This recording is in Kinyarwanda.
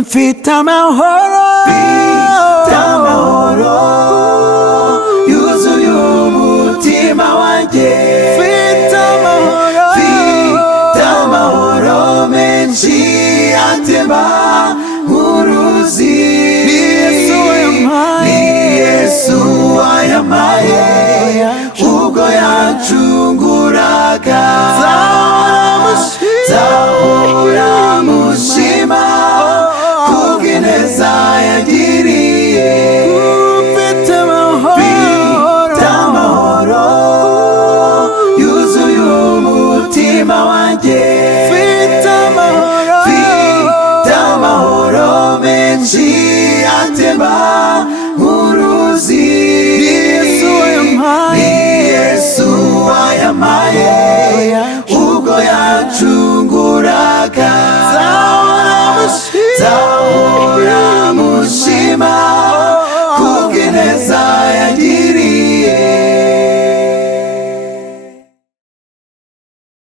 mfite amahoro yuzuye umutima wanjye, mfite amahoro menshi atemba nk'uruzi. Ni Yesu wayampaye ubwo yancunguraga.